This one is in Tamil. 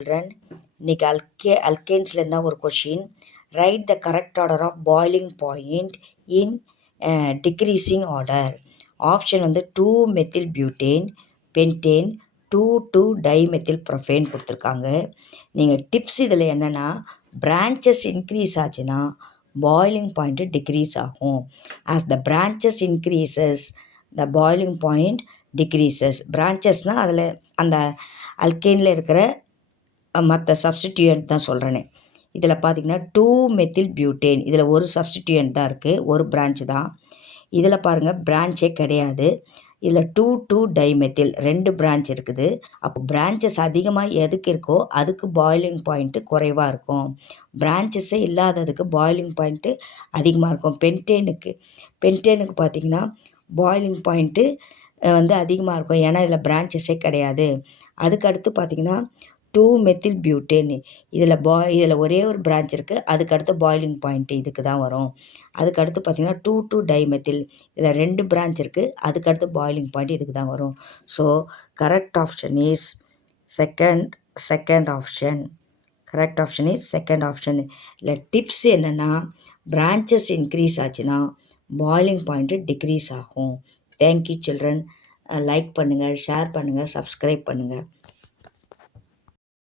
Children, இன்னைக்கு அல்கேன்ஸ்லேருந்து தான் ஒரு question. Write the correct order of boiling point in decreasing order. Option வந்து 2 methyl butane, pentane, 2 dimethyl propane கொடுத்துருக்காங்க. நீங்கள் டிப்ஸ் இதில் என்னென்னா, பிரான்ச்சஸ் இன்க்ரீஸ் ஆச்சுன்னா பாய்லிங் பாயிண்ட்டு டிக்ரீஸ் ஆகும். As the branches increases the boiling point decreases. பிரான்ச்சஸ்னால் அதில் அந்த அல்கேனில் இருக்கிற மற்ற சப்ஸ்டிடியூயன்ட் தான் சொல்கிறேனே. இதில் பார்த்திங்கன்னா 2 மெத்தில் பியூட்டேன், இதில் ஒரு சப்ஸ்டிடியூயன்ட் தான் இருக்குது, ஒரு பிரான்ச் தான். இதில் பாருங்கள் பிரான்ச்சே கிடையாது. இதில் 2 டைமெத்தில் 2 பிரான்ச் இருக்குது. அப்போ பிரான்ச்சஸ் அதிகமாக எதுக்கு இருக்கோ அதுக்கு பாய்லிங் பாயிண்ட்டு குறைவாக இருக்கும். பிரான்ச்சஸே இல்லாததுக்கு பாய்லிங் பாயிண்ட்டு அதிகமாக இருக்கும். பென்டேனுக்கு பார்த்திங்கன்னா பாய்லிங் பாயிண்ட்டு வந்து அதிகமாக இருக்கும், ஏன்னா இதில் பிரான்ச்சஸே கிடையாது. அதுக்கடுத்து பார்த்திங்கன்னா 2 மெத்தில் பியூட்டேன், இதில் ஒரே ஒரு பிரான்ச் இருக்குது, அதுக்கடுத்து பாய்லிங் பாயிண்ட்டு இதுக்கு தான் வரும். அதுக்கடுத்து பார்த்திங்கன்னா 2 டைமெத்தில், இதில் 2 பிரான்ச் இருக்குது, அதுக்கடுத்து பாய்லிங் பாயிண்ட் இதுக்கு தான் வரும். So correct option is second option. Correct option is second option. இல்லை டிப்ஸ் என்னென்னா, பிரான்ச்சஸ் இன்க்ரீஸ் ஆச்சுன்னா பாய்லிங் பாயிண்ட்டு டிக்ரீஸ் ஆகும். Thank you children. லைக் பண்ணுங்கள், ஷேர் பண்ணுங்கள், சப்ஸ்கிரைப் பண்ணுங்கள்.